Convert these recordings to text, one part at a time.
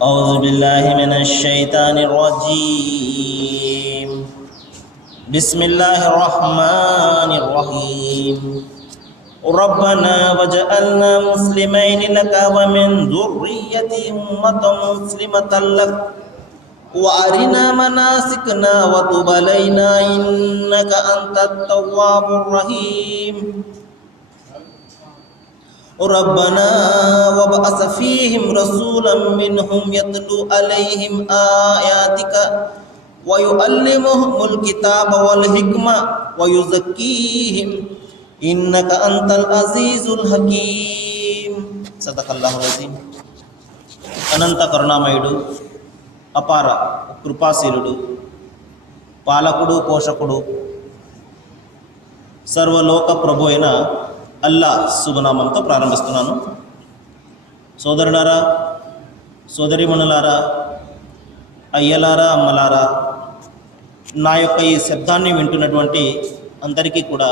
أعوذ بالله من الشيطان الرجيم. بسم الله الرحمن الرحيم. ربنا وجعلنا مسلمين لك ومن ذريتي أمة مسلمة لك وأرنا مناسكنا وتب علينا إنك أنت التواب الرحيم. ربنا وابعث فيهم رسولا منهم يتلو عليهم آياتك ويعلمهم الكتاب والحكمة ويزكيهم إنك أنت العزيز الحكيم. صدق الله العظيم. అనంత కరుణామయుడు, అపార కృపాశీలుడు, పాలకుడు, పోషకుడు, సర్వలోక ప్రభు అయిన అల్లా శుభనామంతో ప్రారంభిస్తున్నాను. సోదరులారా, సోదరిమణులారా, అయ్యలారా, అమ్మలారా, నా యొక్క ఈ శబ్దాన్ని వింటున్నటువంటి అందరికీ కూడా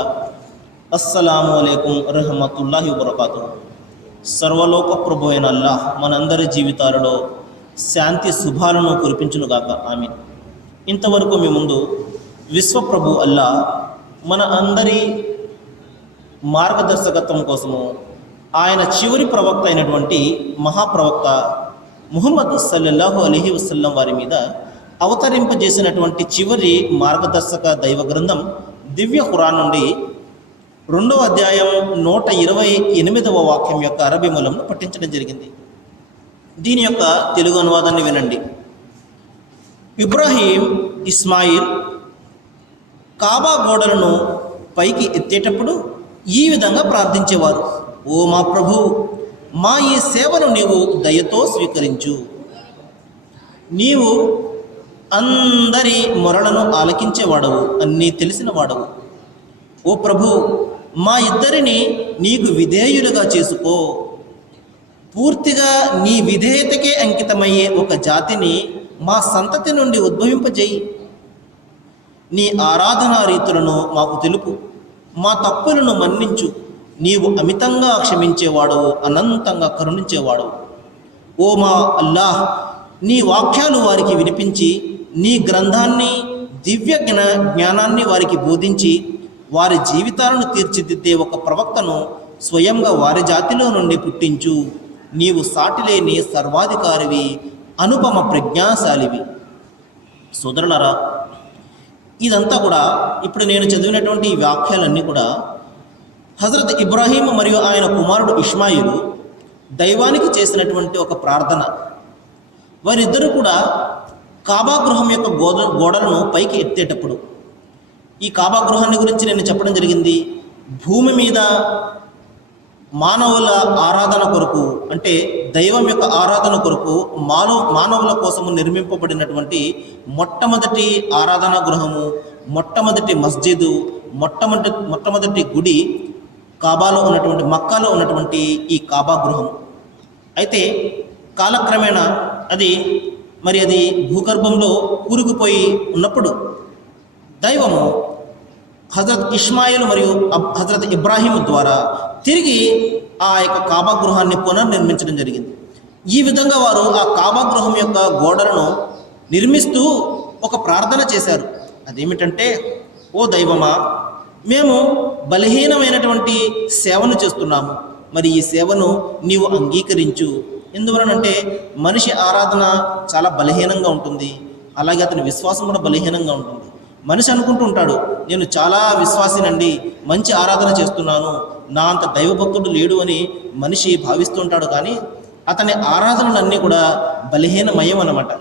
అస్సలాము అలైకుం రహమతుల్లాహి వబరకాతుహు. సర్వలోక ప్రభు అయిన అల్లాహ్ మనందరి జీవితాలలో శాంతి శుభాలను కురిపించునుగాక. ఆమీన్. ఇంతవరకు మీ ముందు విశ్వప్రభు అల్లాహ్ మన అందరి మార్గదర్శకత్వం కోసము ఆయన చివరి ప్రవక్త అయినటువంటి మహాప్రవక్త ముహమ్మద్ సల్లల్లాహు అలైహి వసల్లం వారి మీద అవతరింపజేసినటువంటి చివరి మార్గదర్శక దైవ గ్రంథం దివ్య ఖురాన్ నుండి 2వ అధ్యాయం 128వ వాక్యం యొక్క అరబీ మూలంను పఠించడం జరిగింది. దీని యొక్క తెలుగు అనువాదాన్ని వినండి. ఇబ్రాహీం, ఇస్మాయిల్ కాబా గోడలను పైకి ఎత్తేటప్పుడు ఈ విధంగా ప్రార్థించేవారు: ఓ మా ప్రభు, మా ఈ సేవను నీవు దయతో స్వీకరించు. నీవు అందరి మొరలను ఆలకించేవాడవు, అన్నీ తెలిసిన వాడవు. ఓ ప్రభు, మా ఇద్దరిని నీకు విధేయులుగా చేసుకో. పూర్తిగా నీ విధేయతకే అంకితమయ్యే ఒక జాతిని మా సంతతి నుండి ఉద్భవింపజేయి. నీ ఆరాధనా రీతులను మాకు తెలుపు. మా తప్పులను మన్నించు. నీవు అమితంగా క్షమించేవాడవు, అనంతంగా కరుణించేవాడవు. ఓ మా అల్లాహ్, నీ వాక్యాలు వారికి వినిపించి, నీ గ్రంథాన్ని, దివ్య జ్ఞానాన్ని వారికి బోధించి, వారి జీవితాలను తీర్చిదిద్దే ఒక ప్రవక్తను స్వయంగా వారి జాతిలో నుండి పుట్టించు. నీవు సాటిలేని సర్వాధికారివి, అనుపమ ప్రజ్ఞాశాలివి. సోదరులారా, ఇదంతా కూడా ఇప్పుడు నేను చదివినటువంటి ఈ వ్యాఖ్యలన్నీ కూడా హజరత్ ఇబ్రాహీం మరియు ఆయన కుమారుడు ఇష్మాయిలు దైవానికి చేసినటువంటి ఒక ప్రార్థన. వారిద్దరూ కూడా కాబా గృహం యొక్క గోడలను పైకి ఎత్తేటప్పుడు, ఈ కాబా గృహాన్ని గురించి నేను చెప్పడం జరిగింది. భూమి మీద మానవుల ఆరాధన కొరకు, అంటే దైవం యొక్క ఆరాధన కొరకు మానవుల కోసము నిర్మింపబడినటువంటి మొట్టమొదటి ఆరాధనా గృహము, మొట్టమొదటి మస్జిదు, మొట్టమొదటి గుడి కాబాలో ఉన్నటువంటి, మక్కాలో ఉన్నటువంటి ఈ కాబా గృహం. అయితే కాలక్రమేణా అది భూగర్భంలో కూరుకుపోయి ఉన్నప్పుడు దైవము హజరత్ ఇష్మాయిల్ మరియు హజరత్ ఇబ్రాహీం ద్వారా తిరిగి ఆ యొక్క కాబా గృహాన్ని పునర్నిర్మించడం జరిగింది. ఈ విధంగా వారు ఆ కాబా గృహం యొక్క గోడలను నిర్మిస్తూ ఒక ప్రార్థన చేశారు. అదేమిటంటే, ఓ దైవమా, మేము బలహీనమైనటువంటి సేవను చేస్తున్నాము. మరి ఈ సేవను నీవు అంగీకరించు. ఎందువలనంటే మనిషి ఆరాధన చాలా బలహీనంగా ఉంటుంది, అలాగే అతని విశ్వాసం కూడా బలహీనంగా ఉంటుంది. మనిషి అనుకుంటూ ఉంటాడు, నేను చాలా విశ్వాసినండి, మంచి ఆరాధన చేస్తున్నాను, నా అంత దైవభక్తుడు లేడు అని మనిషి భావిస్తూ ఉంటాడు. కానీ అతని ఆరాధనలన్నీ కూడా బలహీనమయం అన్నమాట.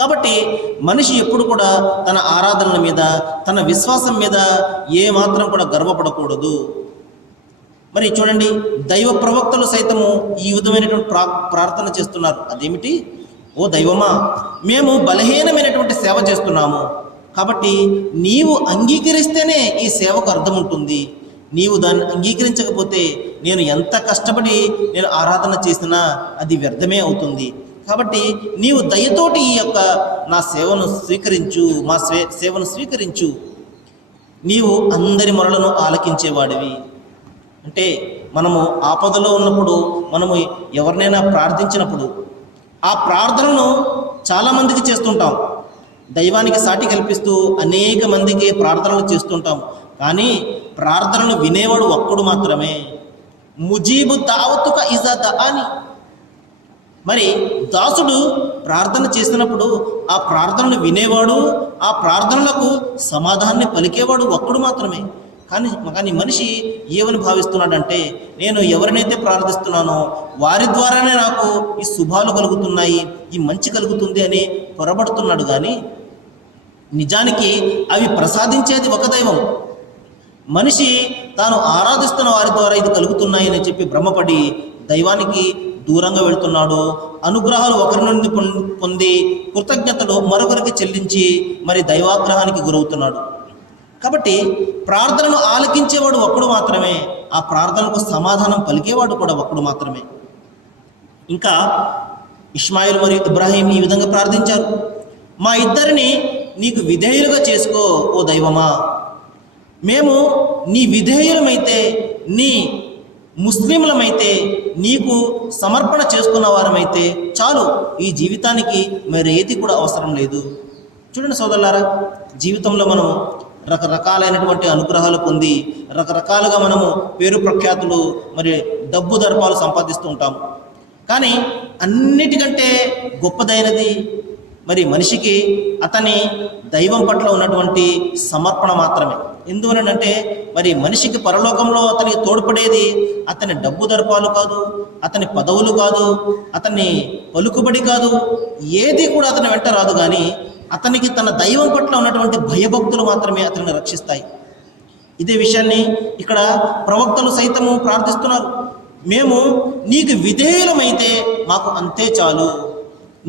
కాబట్టి మనిషి ఎప్పుడు కూడా తన ఆరాధనల మీద, తన విశ్వాసం మీద ఏమాత్రం కూడా గర్వపడకూడదు. మరి చూడండి, దైవ ప్రవక్తలు సైతము ఈ విధమైనటువంటి ప్రార్థన చేస్తున్నారు. అదేమిటి? ఓ దైవమా, మేము బలహీనమైనటువంటి సేవ చేస్తున్నాము, కాబట్టి నీవు అంగీకరిస్తేనే ఈ సేవకు అర్థం ఉంటుంది. నీవు దాన్ని అంగీకరించకపోతే నేను ఎంత కష్టపడి నేను ఆరాధన చేసినా అది వ్యర్థమే అవుతుంది. కాబట్టి నీవు దయతోటి ఈ యొక్క నా సేవను స్వీకరించు, మా సేవను స్వీకరించు. నీవు అందరి మొరలను ఆలకించేవాడివి. అంటే మనము ఆపదలో ఉన్నప్పుడు, మనము ఎవరినైనా ప్రార్థించినప్పుడు, ఆ ప్రార్థనను చాలామందికి చేస్తుంటాం, దైవానికి సాటి కల్పిస్తూ అనేక మందికి ప్రార్థనలు చేస్తుంటాం. కానీ ప్రార్థనలు వినేవాడు ఒక్కడు మాత్రమే. ముజీబు దావతుక ఇజా అని. మరి దాసుడు ప్రార్థన చేసినప్పుడు ఆ ప్రార్థనను వినేవాడు, ఆ ప్రార్థనలకు సమాధానాన్ని పలికేవాడు ఒక్కడు మాత్రమే. కానీ మనిషి ఏమని భావిస్తున్నాడంటే, నేను ఎవరినైతే ప్రార్థిస్తున్నానో వారి ద్వారానే నాకు ఈ శుభాలు కలుగుతున్నాయి, ఈ మంచి కలుగుతుంది అని పొరబడుతున్నాడు. కానీ నిజానికి అవి ప్రసాదించేది ఒక దైవం. మనిషి తాను ఆరాధిస్తున్న వారి ద్వారా ఇది కలుగుతున్నాయని చెప్పి భ్రమపడి దైవానికి దూరంగా వెళుతున్నాడు. అనుగ్రహాలు ఒకరి నుండి పొంది కృతజ్ఞతలు మరొకరికి చెల్లించి మరి దైవాగ్రహానికి గురవుతున్నాడు. కాబట్టి ప్రార్థనను ఆలకించేవాడు ఒక్కడు మాత్రమే, ఆ ప్రార్థనకు సమాధానం పలికేవాడు కూడా ఒక్కడు మాత్రమే. ఇంకా ఇష్మాయిల్ మరియు ఇబ్రాహీం ఈ విధంగా ప్రార్థించారు, మా ఇద్దరిని నీకు విధేయులుగా చేసుకో ఓ దైవమా. మేము నీ విధేయులమైతే, నీ ముస్లింలమైతే, నీకు సమర్పణ చేసుకున్న వారమైతే చాలు, ఈ జీవితానికి మరి ఏది కూడా అవసరం లేదు. చూడండి సోదరులారా, జీవితంలో మనము రకరకాలైనటువంటి అనుగ్రహాలు పొంది రకరకాలుగా మనము పేరు ప్రఖ్యాతులు మరి డబ్బు దర్పాలు సంపాదిస్తూ ఉంటాము. కానీ అన్నిటికంటే గొప్పదైనది మరి మనిషికి అతని దైవం పట్ల ఉన్నటువంటి సమర్పణ మాత్రమే. ఎందువలనంటే మరి మనిషికి పరలోకంలో అతనికి తోడ్పడేది అతని డబ్బు దర్పాలు కాదు, అతని పదవులు కాదు, అతని పలుకుబడి కాదు, ఏది కూడా అతని వెంట రాదు. కానీ అతనికి తన దైవం పట్ల ఉన్నటువంటి భయభక్తులు మాత్రమే అతనిని రక్షిస్తాయి. ఇదే విషయాన్ని ఇక్కడ ప్రవక్తలు సైతము ప్రార్థిస్తున్నారు, మేము నీకు విధేయులమైతే మాకు అంతే చాలు,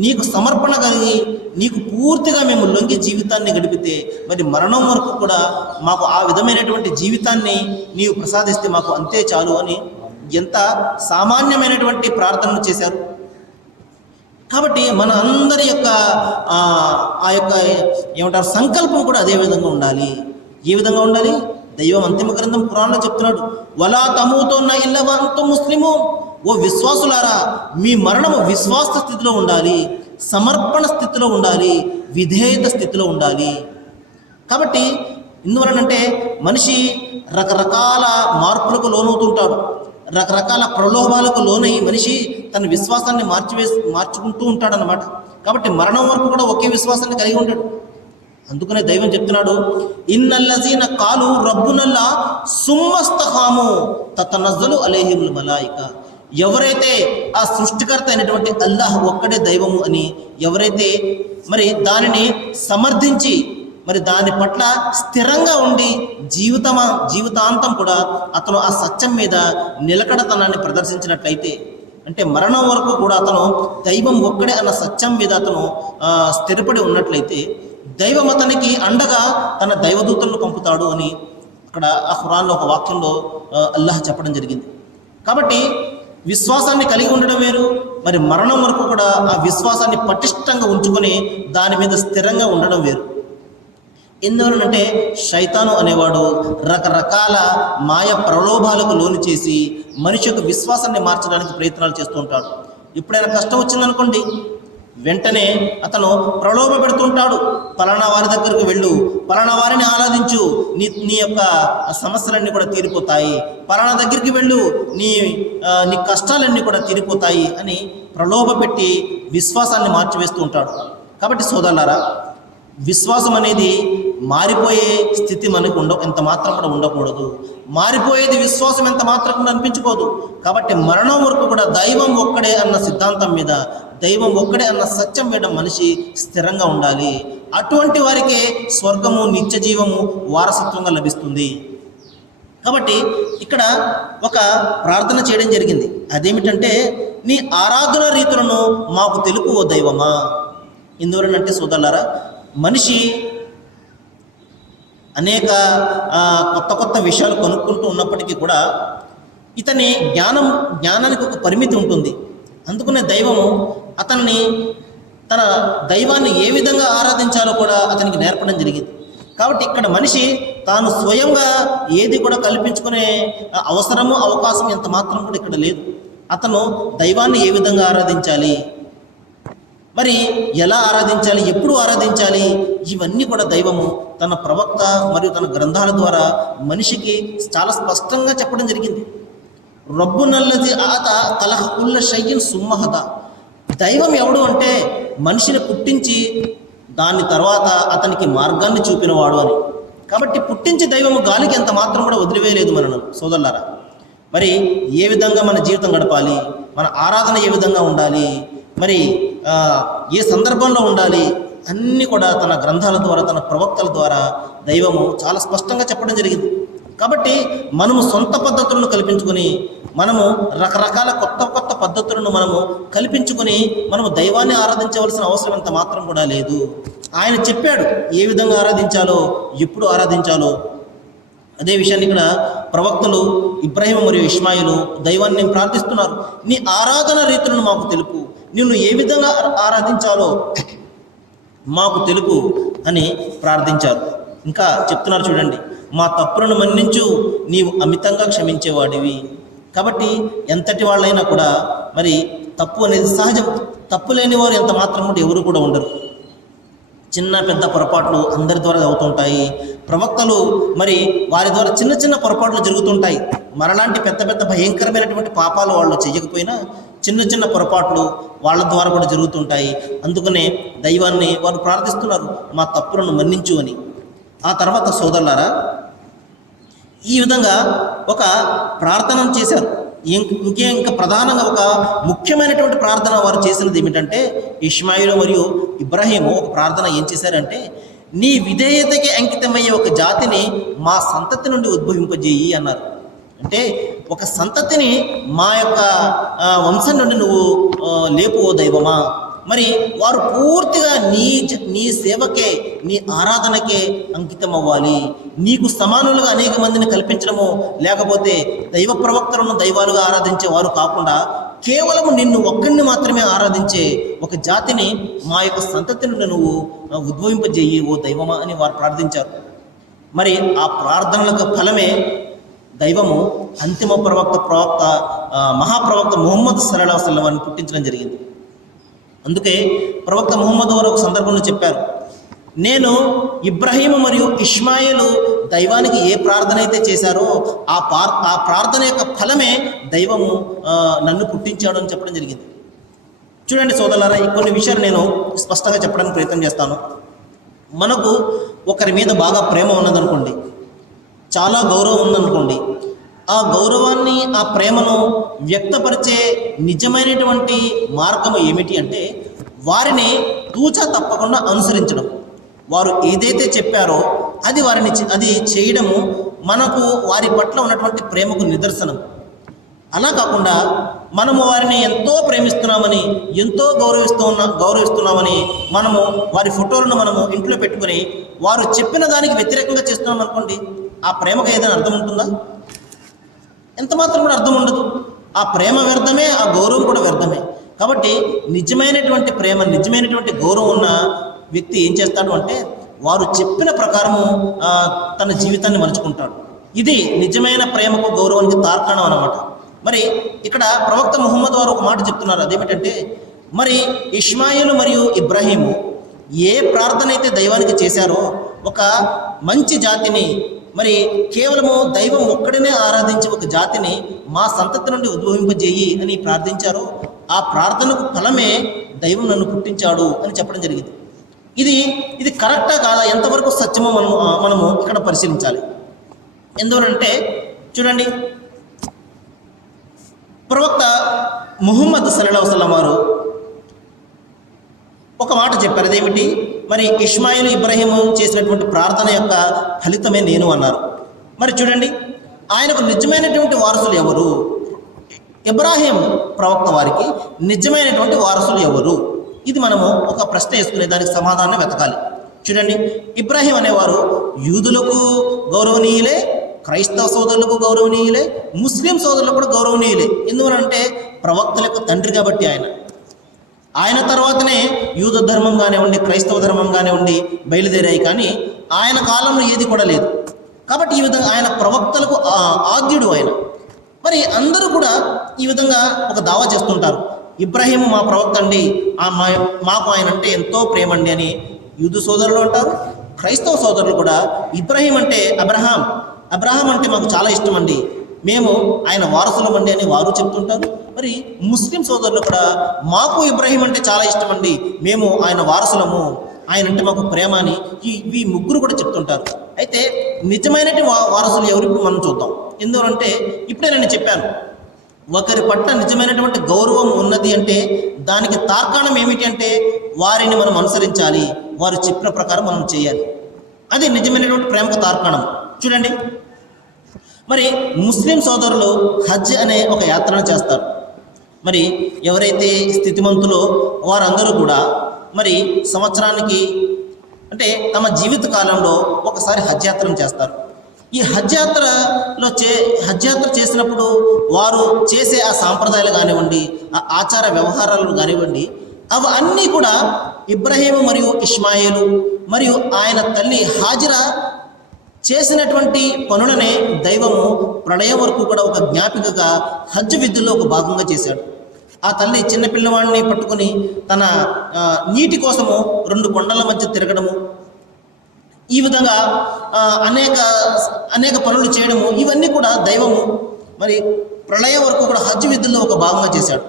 నీకు సమర్పణ కలిగి నీకు పూర్తిగా మేము లొంగి జీవితాన్ని గడిపితే మరి మరణం వరకు కూడా మాకు ఆ విధమైనటువంటి జీవితాన్ని నీవు ప్రసాదిస్తే మాకు అంతే చాలు అని ఎంత సామాన్యమైనటువంటి ప్రార్థనలు చేశారు. కాబట్టి మన అందరి యొక్క ఆ యొక్క ఏమంటారు సంకల్పం కూడా అదే విధంగా ఉండాలి. ఏ విధంగా ఉండాలి? దైవం అంతిమ గ్రంథం ఖురాన్లో చెప్తున్నాడు, వలా తమూతున్న ఇల్లా వ అంతుం ముస్లిమూన్. ఓ విశ్వాసులారా, మీ మరణము విశ్వాస స్థితిలో ఉండాలి, సమర్పణ స్థితిలో ఉండాలి, విధేయత స్థితిలో ఉండాలి. కాబట్టి ఎందువలనంటే మనిషి రకరకాల మార్పులకు లోనవుతుంటాడు, రకరకాల ప్రలోభాలకు లోనై మనిషి తన విశ్వాసాన్ని మార్చుకుంటూ ఉంటాడనమాట. కాబట్టి మరణం వరకు కూడా ఒకే విశ్వాసాన్ని కలిగి ఉంటాడు. అందుకనే దైవం చెప్తున్నాడు, ఇన్నల్లజీన కాలు రబ్బునల్లా సుమ్మస్తహాము తతనజ్జలు అలైహిముల్ మలాయిక. ఎవరైతే ఆ సృష్టికర్త అయినటువంటి అల్లాహ్ ఒక్కడే దైవము అని ఎవరైతే మరి దానిని సమర్థించి మరి దాని పట్ల స్థిరంగా ఉండి జీవితాంతం కూడా అతను ఆ సత్యం మీద నిలకడతనాన్ని ప్రదర్శించినట్లయితే, అంటే మరణం వరకు కూడా అతను దైవం ఒక్కడే అన్న సత్యం మీద అతను స్థిరపడి ఉన్నట్లయితే దైవం అతనికి అండగా తన దైవదూతలను పంపుతాడు అని అక్కడ ఆ ఖురాన్లో ఒక వాక్యంలో అల్లాహ్ చెప్పడం జరిగింది. కాబట్టి విశ్వాసాన్ని కలిగి ఉండడం వేరు, మరి మరణం వరకు కూడా ఆ విశ్వాసాన్ని పటిష్టంగా ఉంచుకొని దాని మీద స్థిరంగా ఉండడం వేరు. ఎందువలనంటే శైతాను అనేవాడు రకరకాల మాయ ప్రలోభాలకు లోను చేసి మనిషి యొక్క విశ్వాసాన్ని మార్చడానికి ప్రయత్నాలు చేస్తూ ఉంటాడు. ఎప్పుడైనా కష్టం వచ్చిందనుకోండి, వెంటనే అతను ప్రలోభ పెడుతుంటాడు, పలానా వారి దగ్గరకు వెళ్ళు, పలానా వారిని ఆరాధించు, నీ యొక్క సమస్యలన్నీ కూడా తీరిపోతాయి, పలానా దగ్గరికి వెళ్ళు, నీ కష్టాలన్నీ కూడా తీరిపోతాయి అని ప్రలోభ పెట్టి విశ్వాసాన్ని మార్చివేస్తూ ఉంటాడు. కాబట్టి సోదరులారా, విశ్వాసం అనేది మారిపోయే స్థితి మనకు ఎంత మాత్రం కూడా ఉండకూడదు. మారిపోయేది విశ్వాసం ఎంత మాత్రం కూడా అనిపించుకోదు. కాబట్టి మరణం వరకు కూడా దైవం ఒక్కడే అన్న సిద్ధాంతం మీద, దైవం ఒక్కడే అన్న సత్యం మీద మనిషి స్థిరంగా ఉండాలి. అటువంటి వారికే స్వర్గము, నిత్య జీవము వారసత్వంగా లభిస్తుంది. కాబట్టి ఇక్కడ ఒక ప్రార్థన చేయడం జరిగింది. అదేమిటంటే, నీ ఆరాధన రీతులను మాకు తెలుపు ఓ దైవమా. ఎందువలనంటే సోదరులారా, మనిషి అనేక కొత్త విషయాలు కనుక్కుంటూ ఉన్నప్పటికీ కూడా ఇతని జ్ఞానానికి ఒక పరిమితి ఉంటుంది. అందుకనే దైవము తన దైవాన్ని ఏ విధంగా ఆరాధించాలో కూడా అతనికి నేర్పడం జరిగింది. కాబట్టి ఇక్కడ మనిషి తాను స్వయంగా ఏది కూడా కల్పించుకునే అవసరము, అవకాశం ఎంత మాత్రం కూడా ఇక్కడ లేదు. అతను దైవాన్ని ఏ విధంగా ఆరాధించాలి, మరి ఎలా ఆరాధించాలి, ఎప్పుడు ఆరాధించాలి, ఇవన్నీ కూడా దైవము తన ప్రవక్త మరియు తన గ్రంథాల ద్వారా మనిషికి చాలా స్పష్టంగా చెప్పడం జరిగింది. రబ్బునల్లది ఆత కలహ కుల్ల షయ్యిన్ సుమ్మహత. దైవం ఎవడు అంటే మనిషిని పుట్టించి దాని తర్వాత అతనికి మార్గాన్ని చూపినవాడు అని. కాబట్టి పుట్టించి దైవము గాలికి ఎంత మాత్రం కూడా వదిలివేయలేదు మనను సోదరులారా. మరి ఏ విధంగా మన జీవితం గడపాలి, మన ఆరాధన ఏ విధంగా ఉండాలి, మరి ఏ సందర్భంలో ఉండాలి, అన్నీ కూడా తన గ్రంథాల ద్వారా తన ప్రవక్తల ద్వారా దైవము చాలా స్పష్టంగా చెప్పడం జరిగింది. కాబట్టి మనము సొంత పద్ధతులను కల్పించుకొని, మనము రకరకాల కొత్త కొత్త పద్ధతులను మనము కల్పించుకొని మనము దైవాన్ని ఆరాధించవలసిన అవసరం ఎంత మాత్రం కూడా లేదు. ఆయన చెప్పాడు ఏ విధంగా ఆరాధించాలో, ఎప్పుడు ఆరాధించాలో. అదే విషయాన్ని ఇక్కడ ప్రవక్తలు ఇబ్రాహీం మరియు ఇష్మాయిలు దైవాన్ని ప్రార్థిస్తున్నారు. నీ ఆరాధన రీతులను మాకు తెలుపు, నిన్ను ఏ విధంగా ఆరాధించాలో మాకు తెలుపు అని ప్రార్థించారు. ఇంకా చెప్తున్నారు చూడండి, మా తప్పులను మన్నించు, నీవు అమితంగా క్షమించేవాడివి. కాబట్టి ఎంతటి వాళ్ళైనా కూడా మరి తప్పు అనేది సహజం. తప్పు లేని వారు ఎంత మాత్రం కూడా ఎవరు కూడా ఉండరు. చిన్న పెద్ద పొరపాట్లు అందరి ద్వారా అవుతుంటాయి. ప్రవక్తలు మరి వారి ద్వారా చిన్న చిన్న పొరపాట్లు జరుగుతుంటాయి. మరలాంటి పెద్ద పెద్ద భయంకరమైనటువంటి పాపాలు వాళ్ళు చేయకపోయినా చిన్న చిన్న పొరపాట్లు వాళ్ళ ద్వారా కూడా జరుగుతుంటాయి. అందుకనే దైవాన్ని వారు ప్రార్థిస్తున్నారు, మా తప్పులను మన్నించు అని. ఆ తర్వాత సోదరులారా, ఈ విధంగా ఒక ప్రార్థన చేశారు. ఇంకా ప్రధానంగా ఒక ముఖ్యమైనటువంటి ప్రార్థన వారు చేసినది ఏమిటంటే, ఇష్మాయిలు మరియు ఇబ్రాహీము ఒక ప్రార్థన ఏం చేశారంటే, నీ విధేయతకి అంకితమయ్యే ఒక జాతిని మా సంతతి నుండి ఉద్భవింపజేయి అన్నారు. అంటే ఒక సంతతిని మా యొక్క వంశం నుండి నువ్వు లేపు ఓ దైవమా. మరి వారు పూర్తిగా నీ సేవకే, నీ ఆరాధనకే అంకితం అవ్వాలి. నీకు సమానులుగా అనేక మందిని కల్పించడము, లేకపోతే దైవ ప్రవక్తలను దైవాలుగా ఆరాధించే వారు కాకుండా కేవలం నిన్ను ఒక్కడిని మాత్రమే ఆరాధించే ఒక జాతిని మా యొక్క సంతతి నుండి నువ్వు ఉద్భవింపజేయి ఓ దైవమా అని వారు ప్రార్థించారు. మరి ఆ ప్రార్థనలకు ఫలమే దైవము అంతిమ ప్రవక్త మహాప్రవక్త ముహమ్మద్ సల్లల్లాహు అలైహి వసల్లం అని పుట్టించడం జరిగింది. అందుకే ప్రవక్త ముహమ్మద్ వారు ఒక సందర్భంలో చెప్పారు, నేను ఇబ్రాహీము మరియు ఇష్మాయిలు దైవానికి ఏ ప్రార్థన అయితే చేశారో ఆ ప్రార్థన యొక్క ఫలమే దైవము నన్ను పుట్టించాడు అని చెప్పడం జరిగింది. చూడండి సోదరులారా, కొన్ని విషయాలు నేను స్పష్టంగా చెప్పడానికి ప్రయత్నం చేస్తాను. మనకు ఒకరి మీద బాగా ప్రేమ ఉన్నదనుకోండి, చాలా గౌరవం ఉందనుకోండి, ఆ గౌరవాన్ని ఆ ప్రేమను వ్యక్తపరిచే నిజమైనటువంటి మార్గం ఏమిటి అంటే వారిని తూచా తప్పకుండా అనుసరించడం. వారు ఏదైతే చెప్పారో అది చేయడము మనకు వారి పట్ల ఉన్నటువంటి ప్రేమకు నిదర్శనం. అలా కాకుండా మనము వారిని ఎంతో ప్రేమిస్తున్నామని, ఎంతో గౌరవిస్తున్నామని మనము వారి ఫోటోలను మనము ఇంట్లో పెట్టుకొని వారు చెప్పిన దానికి వ్యతిరేకంగా చేస్తున్నాం అనుకోండి, ఆ ప్రేమకు ఏదైనా అర్థం ఉంటుందా? ఎంత మాత్రం కూడా అర్థం ఉండదు. ఆ ప్రేమ వ్యర్థమే, ఆ గౌరవం కూడా వ్యర్థమే. కాబట్టి నిజమైనటువంటి ప్రేమ, నిజమైనటువంటి గౌరవం ఉన్న వ్యక్తి ఏం చేస్తాడు అంటే వారు చెప్పిన ప్రకారము తన జీవితాన్ని మలుచుకుంటాడు. ఇది నిజమైన ప్రేమకు గౌరవానికి తార్కాణం అన్నమాట. మరి ఇక్కడ ప్రవక్త ముహమ్మద్ వారు ఒక మాట చెప్తున్నారు, అదేమిటంటే మరి ఇష్మాయిలు మరియు ఇబ్రాహీము ఏ ప్రార్థన అయితే దైవానికి చేశారో ఒక మంచి జాతిని, మరి కేవలము దైవం ఒక్కడినే ఆరాధించే ఒక జాతిని మా సంతతి నుండి ఉద్భవింపజేయి అని ప్రార్థించారు. ఆ ప్రార్థనకు ఫలమే దైవం నన్ను పుట్టించాడు అని చెప్పడం జరిగింది. ఇది కరెక్టా కాదా, ఎంతవరకు సత్యమో మనము ఇక్కడ పరిశీలించాలి. ఎందువలంటే చూడండి, ప్రవక్త ముహమ్మద్ సల్లల్లాహు అలైహి వసల్లం వారు ఒక మాట చెప్పారు. అదేమిటి, మరి ఇష్మాయిలు ఇబ్రాహీము చేసినటువంటి ప్రార్థన యొక్క ఫలితమే నేను అన్నారు. మరి చూడండి, ఆయనకు నిజమైనటువంటి వారసులు ఎవరు? ఇబ్రాహీం ప్రవక్త వారికి నిజమైనటువంటి వారసులు ఎవరు? ఇది మనము ఒక ప్రశ్న వేసుకునే దానికి సమాధానం వెతకాలి. చూడండి, ఇబ్రాహీం అనేవారు యూదులకు గౌరవనీయులే, క్రైస్తవ సోదరులకు గౌరవనీయులే, ముస్లిం సోదరులకు కూడా గౌరవనీయులే. ఎందువలంటే ప్రవక్తలకు తండ్రి కాబట్టి ఆయన తర్వాతనే యూద ధర్మం కానివ్వండి, క్రైస్తవ ధర్మం కానివ్వండి బయలుదేరాయి. కానీ ఆయన కాలంలో ఏది కూడా లేదు. కాబట్టి ఈ విధంగా ఆయన ప్రవక్తలకు ఆద్యుడు ఆయన. మరి అందరూ కూడా ఈ విధంగా ఒక దావా చేస్తుంటారు, ఇబ్రాహీము మా ప్రవక్త అండి, మాకు ఆయన అంటే ఎంతో ప్రేమ అండి అని యూదు సోదరులు అంటారు. క్రైస్తవ సోదరులు కూడా ఇబ్రాహీం అంటే అబ్రహాం అంటే మాకు చాలా ఇష్టం అండి, మేము ఆయన వారసులం అండి అని వారు చెప్తుంటారు. మరి ముస్లిం సోదరులు కూడా మాకు ఇబ్రాహీం అంటే చాలా ఇష్టం అండి, మేము ఆయన వారసులము, ఆయన అంటే మాకు ప్రేమ అని ఈ ముగ్గురు కూడా చెప్తుంటారు. అయితే నిజమైన వారసులు ఎవరు ఇప్పుడు మనం చూద్దాం. ఎందుకంటే ఇప్పుడే నేను చెప్పాను, ఒకరి పట్ల నిజమైనటువంటి గౌరవం ఉన్నది అంటే దానికి తార్కాణం ఏమిటి అంటే వారిని మనం అనుసరించాలి, వారు చెప్పిన ప్రకారం మనం చేయాలి. అది నిజమైనటువంటి ప్రేమకు తార్కాణం. చూడండి, మరి ముస్లిం సోదరులు హజ్ అనే ఒక యాత్రను చేస్తారు. మరి ఎవరైతే స్థితిమంతులో వారందరూ కూడా మరి సంవత్సరానికి అంటే తమ జీవిత కాలంలో ఒకసారి హజ్ యాత్రను చేస్తారు. ఈ హజ్ యాత్ర చేసినప్పుడు వారు చేసే ఆ సాంప్రదాయాలు కానివ్వండి, ఆ ఆచార వ్యవహారాలు కానివ్వండి, అవి అన్నీ కూడా ఇబ్రాహీము మరియు ఇష్మాయిలు మరియు ఆయన తల్లి హాజిరా చేసినటువంటి పనులనే దైవము ప్రళయం వరకు కూడా ఒక జ్ఞాపికగా హజ్ విధుల్లో ఒక భాగంగా చేశాడు. ఆ తల్లి చిన్నపిల్లవాడిని పట్టుకొని తన నీటి కోసము 2 కొండల మధ్య తిరగడము, ఈ విధంగా అనేక పనులు చేయడము, ఇవన్నీ కూడా దైవము మరి ప్రళయం వరకు కూడా హజ్ విధుల్లో ఒక భాగంగా చేశాడు.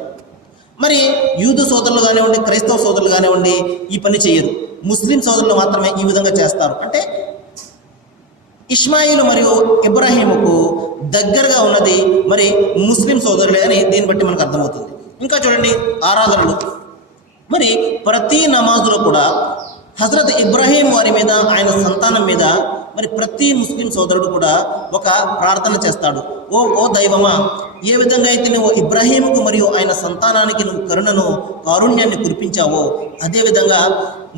మరి యూదు సోదరులు కానివ్వండి, క్రైస్తవ సోదరులు కానివ్వండి ఈ పని చేయరు. ముస్లిం సోదరులు మాత్రమే ఈ విధంగా చేస్తారు. అంటే ఇష్మాయిలు మరియు ఇబ్రాహీముకు దగ్గరగా ఉన్నది మరి ముస్లిం సోదరులే అని దీన్ని బట్టి మనకు అర్థమవుతుంది. ఇంకా చూడండి, ఆరాధనలు. మరి ప్రతి నమాజులో కూడా హజరత్ ఇబ్రాహీం వారి మీద, ఆయన సంతానం మీద మరి ప్రతి ముస్లిం సోదరుడు కూడా ఒక ప్రార్థన చేస్తాడు. ఓ దైవమా, ఏ విధంగా అయితే నువ్వు ఇబ్రాహీముకు మరియు ఆయన సంతానానికి నువ్వు కరుణను, కారుణ్యాన్ని కురిపించావో, అదేవిధంగా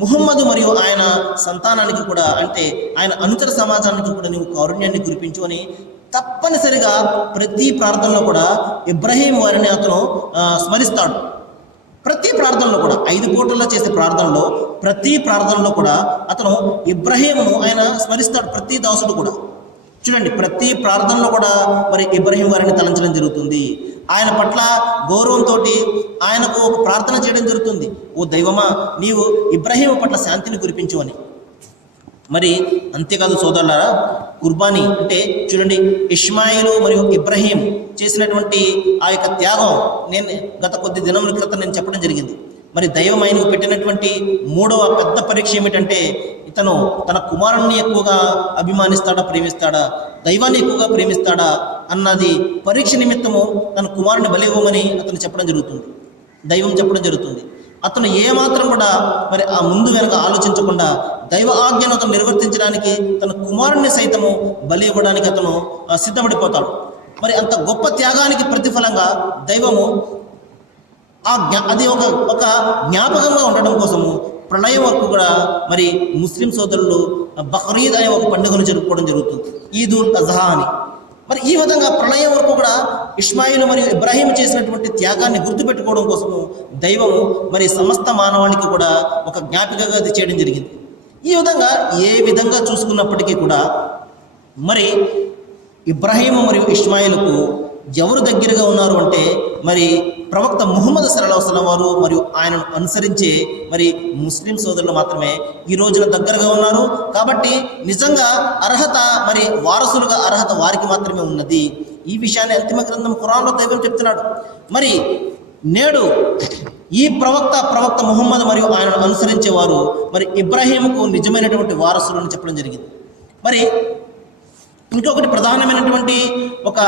ముహమ్మదు మరియు ఆయన సంతానానికి కూడా, అంటే ఆయన అనుచర సమాజానికి కూడా నువ్వు కారుణ్యాన్ని కురిపించు అని తప్పనిసరిగా ప్రతి ప్రార్థనలో కూడా ఇబ్రాహీం వారిని అతను స్మరిస్తాడు. ప్రతి ప్రార్థనలో కూడా 5 పూటల్లో చేసే ప్రార్థనలో ప్రతి ప్రార్థనలో కూడా అతను ఇబ్రాహీమును ఆయన స్మరిస్తాడు. ప్రతి దాసుడు కూడా చూడండి, ప్రతి ప్రార్థనలో కూడా మరి ఇబ్రాహీం వారిని తలంచడం జరుగుతుంది. ఆయన పట్ల గౌరవంతో ఆయనకు ఒక ప్రార్థన చేయడం జరుగుతుంది. ఓ దైవమా, నీవు ఇబ్రాహీం పట్ల శాంతిని కురిపించు అని. మరి అంతేకాదు సోదరులారా, కుర్బానీ అంటే చూడండి, ఇష్మాయిలు మరియు ఇబ్రాహీం చేసినటువంటి ఆ యొక్క త్యాగం నేను గత కొద్ది దినముల క్రితం నేను చెప్పడం జరిగింది. మరి దైవం ఆయనకు పెట్టినటువంటి 3వ పెద్ద పరీక్ష ఏమిటంటే, ఇతను తన కుమారుణ్ణి ఎక్కువగా అభిమానిస్తాడా, ప్రేమిస్తాడా, దైవాన్ని ఎక్కువగా ప్రేమిస్తాడా అన్నది పరీక్ష నిమిత్తము తన కుమారుని బలి ఇవ్వమని అతను చెప్పడం జరుగుతుంది, దైవం చెప్పడం జరుగుతుంది. అతను ఏమాత్రం కూడా మరి ఆ ముందు వెనక ఆలోచించకుండా దైవ ఆజ్ఞను అతను నిర్వర్తించడానికి, తన కుమారుణ్ణి సైతము బలి ఇవ్వడానికి అతను సిద్ధపడిపోతాడు. మరి అంత గొప్ప త్యాగానికి ప్రతిఫలంగా దైవము అది ఒక జ్ఞాపకంగా ఉండడం కోసము ప్రళయం వరకు కూడా మరి ముస్లిం సోదరులు బక్రీద్ అనే ఒక పండుగను జరుపుకోవడం జరుగుతుంది, ఈద్ ఉల్ అజహా అని. మరి ఈ విధంగా ప్రళయం వరకు కూడా ఇష్మాయిలు మరియు ఇబ్రాహీం చేసినటువంటి త్యాగాన్ని గుర్తుపెట్టుకోవడం కోసము దైవము మరి సమస్త మానవాళికి కూడా ఒక జ్ఞాపికగా అది చేయడం జరిగింది. ఈ విధంగా ఏ విధంగా చూసుకున్నప్పటికీ కూడా మరి ఇబ్రాహీము మరియు ఇష్మాయిలకు ఎవరు దగ్గరగా ఉన్నారు అంటే మరి ప్రవక్త ముహమ్మద్ సల్లల్లాహు అలైహి వసల్లం వారు మరియు ఆయనను అనుసరించే మరి ముస్లిం సోదరులు మాత్రమే ఈ రోజున దగ్గరగా ఉన్నారు. కాబట్టి నిజంగా అర్హత మరి వారసులుగా అర్హత వారికి మాత్రమే ఉన్నది. ఈ విషయాన్ని అంతిమ గ్రంథం ఖురాన్లో దైవం చెప్తున్నాడు. మరి నేడు ఈ ప్రవక్త ముహమ్మద్ మరియు ఆయనను అనుసరించేవారు మరి ఇబ్రాహీముకు నిజమైనటువంటి వారసులు అని చెప్పడం జరిగింది. మరి ఇంకొకటి ప్రధానమైనటువంటి ఒక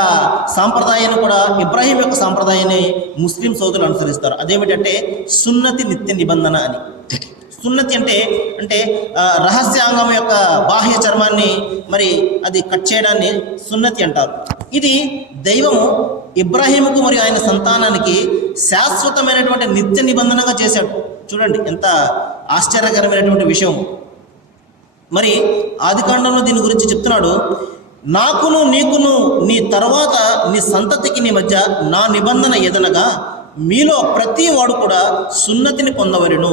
సాంప్రదాయాన్ని కూడా, ఇబ్రాహీం యొక్క సాంప్రదాయాన్ని ముస్లిం సోదరులు అనుసరిస్తారు. అదేమిటంటే సున్నతి నిత్య నిబంధన అని. సున్నతి అంటే రహస్యాంగం యొక్క బాహ్య చర్మాన్ని మరి అది కట్ చేయడాన్ని సున్నతి అంటారు. ఇది దైవము ఇబ్రాహీముకు మరియు ఆయన సంతానానికి శాశ్వతమైనటువంటి నిత్య నిబంధనగా చేశాడు. చూడండి ఎంత ఆశ్చర్యకరమైనటువంటి విషయం. మరి ఆదికాండంలో దీని గురించి చెప్తున్నాడు, నాకును నీకును నీ తర్వాత నీ సంతతికి నీ మధ్య నా నిబంధన ఏదనగా మీలో ప్రతి వాడు కూడా సున్నతిని పొందవలెను,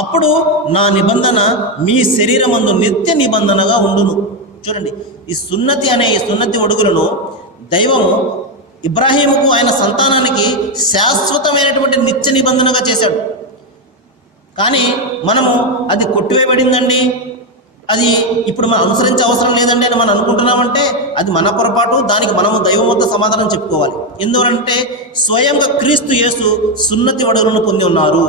అప్పుడు నా నిబంధన మీ శరీరమందు నిత్య నిబంధనగా ఉండును. చూడండి, ఈ సున్నతి అడుగులను దైవము ఇబ్రాహీముకు ఆయన సంతానానికి శాశ్వతమైనటువంటి నిత్య నిబంధనగా చేశాడు. కానీ మనము అది కొట్టివేయబడిందండి, అది ఇప్పుడు మనం అనుసరించే అవసరం లేదండి అని మనం అనుకుంటున్నామంటే అది మన పొరపాటు. దానికి మనము దైవం వద్ద సమాధానం చెప్పుకోవాలి. ఎందుకంటే స్వయంగా క్రీస్తు యేసు సున్నతి వడుగులను పొంది ఉన్నారు.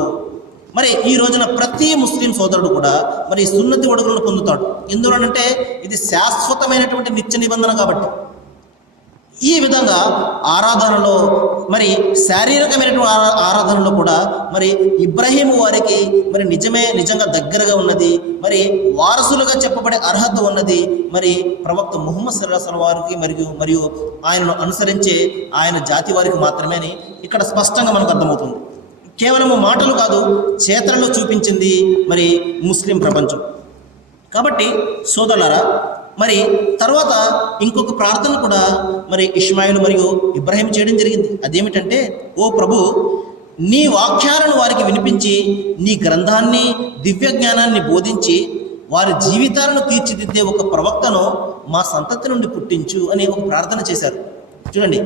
మరి ఈ రోజున ప్రతి ముస్లిం సోదరుడు కూడా మరి సున్నతి వడుగులను పొందుతాడు. ఎందుకంటే ఇది శాశ్వతమైనటువంటి నిత్య నిబంధన కాబట్టి. ఈ విధంగా ఆరాధనలో మరి శారీరకమైనటువంటి ఆరాధనలో కూడా మరి ఇబ్రాహీము వారికి మరి నిజంగా దగ్గరగా ఉన్నది, మరి వారసులుగా చెప్పబడే అర్హత ఉన్నది మరి ప్రవక్త ముహమ్మద్ సల్లల్లాహు అలైహి వసల్లం వారికి మరియు ఆయనను అనుసరించే ఆయన జాతి వారికి మాత్రమే అని ఇక్కడ స్పష్టంగా మనకు అర్థమవుతుంది. కేవలము మాటలు కాదు, చేతలలో చూపించింది మరి ముస్లిం ప్రపంచం. కాబట్టి సోదరులారా, మరి తర్వాత ఇంకొక ప్రార్థన కూడా మరి ఇష్మాయిల్ మరియు ఇబ్రాహీం చేయడం జరిగింది. అదేమిటంటే, ఓ ప్రభు, నీ వాక్యాలను వారికి వినిపించి నీ గ్రంథాన్ని దివ్య జ్ఞానాన్ని బోధించి వారి జీవితాలను తీర్చిదిద్దే ఒక ప్రవక్తను మా సంతతి నుండి పుట్టించు అని ఒక ప్రార్థన చేశారు. చూడండి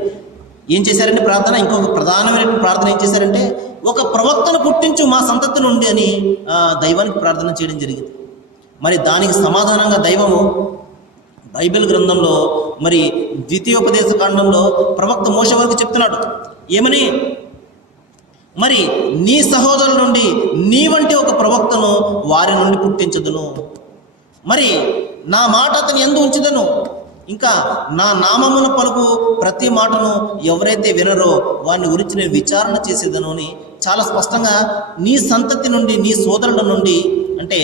ఏం చేశారంటే ప్రార్థన, ఇంకొక ప్రధానమైన ప్రార్థన ఏం చేశారంటే, ఒక ప్రవక్తను పుట్టించు మా సంతతి నుండి అని దైవానికి ప్రార్థన చేయడం జరిగింది. మరి దానికి సమాధానంగా దైవము బైబిల్ గ్రంథంలో మరి ద్వితీయోపదేశ కాండంలో ప్రవక్త మోషే వారికి చెప్తున్నాడు. ఏమని? మరి నీ సహోదరుల నుండి నీ వంటి ఒక ప్రవక్తను వారి నుండి పుట్టించదును, మరి నా మాట అతని యందు ఉంచుదను, ఇంకా నా నామమున పలుకు ప్రతి మాటను ఎవరైతే వినరో వారిని గురించి నేను విచారణ చేసేదను అని చాలా స్పష్టంగా నీ సంతతి నుండి, నీ సోదరుల నుండి, అంటే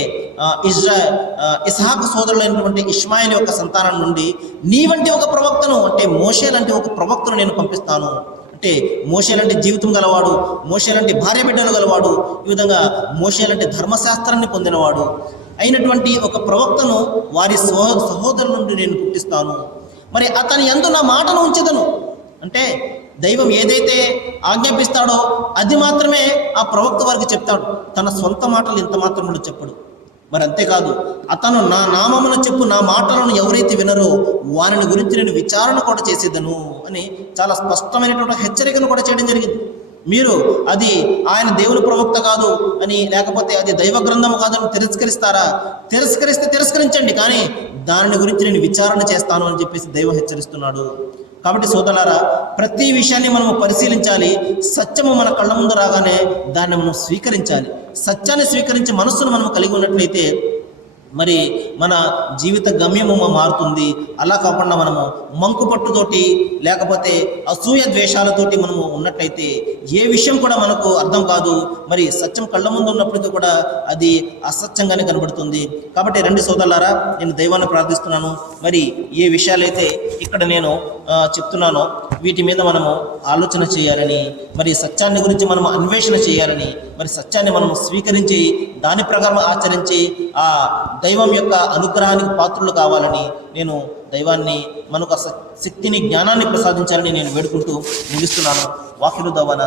ఇస్హాకు సోదరులైనటువంటి ఇష్మాయిల్ యొక్క సంతానం నుండి నీ వంటి ఒక ప్రవక్తను, అంటే మోషే లాంటి ఒక ప్రవక్తను నేను పంపిస్తాను. అంటే మోషే లాంటి జీవితం గలవాడు, మోషే లాంటి భార్య బిడ్డలు గలవాడు, ఈ విధంగా మోషే లాంటి ధర్మశాస్త్రాన్ని పొందినవాడు అయినటువంటి ఒక ప్రవక్తను వారి సహోదరుల నుండి నేను పుట్టిస్తాను. మరి అతని యందు నా మాటను ఉంచెదను. అంటే దైవం ఏదైతే ఆజ్ఞాపిస్తాడో అది మాత్రమే ఆ ప్రవక్త వారికి చెప్తాడు. తన సొంత మాటలు ఇంత మాత్రముడు చెప్పడు. మరి అంతేకాదు, అతను నా నామమును చెప్పు నా మాటలను ఎవరైతే వినరో వారిని గురించి నేను విచారణ కూడా చేసేదను అని చాలా స్పష్టమైనటువంటి హెచ్చరికను కూడా చేయడం జరిగింది. మీరు అది ఆయన దేవుని ప్రవక్త కాదు అని, లేకపోతే అది దైవ గ్రంథము కాదని తిరస్కరిస్తారా? తిరస్కరించండి, కానీ దానిని గురించి నేను విచారణ చేస్తాను అని చెప్పేసి దైవం హెచ్చరిస్తున్నాడు. కాబట్టి సోదరులారా, ప్రతి విషయాన్ని మనము పరిశీలించాలి. సత్యము మన కళ్ళ ముందు రాగానే దాన్ని మనం స్వీకరించాలి. సత్యాన్ని స్వీకరించి మనస్సును మనం కలిగి ఉన్నట్లయితే మరి మన జీవిత గమ్యము మారుతుంది. అలా కాకుండా మనము మంకు పట్టుతోటి లేకపోతే అసూయ ద్వేషాలతోటి మనము ఉన్నట్లయితే ఏ విషయం కూడా మనకు అర్థం కాదు. మరి సత్యం కళ్ళ ముందు ఉన్నప్పటికీ కూడా అది అసత్యంగానే కనబడుతుంది. కాబట్టి రండి సోదరులారా, నేను దైవాన్ని ప్రార్థిస్తున్నాను. మరి ఏ విషయాలైతే ఇక్కడ నేను చెప్తున్నానో వీటి మీద మనము ఆలోచన చేయాలని, మరి సత్యాన్ని గురించి మనము అన్వేషణ చేయాలని, మరి సత్యాన్ని మనము స్వీకరించి దాని ప్రకారం ఆచరించి ఆ దైవం యొక్క అనుగ్రహానికి పాత్రులు కావాలని నేను దైవాన్ని మనకు శక్తిని జ్ఞానాన్ని ప్రసాదించాలని నేను వేడుకుంటూ ముగిస్తున్నాను. వాకిలు దవాన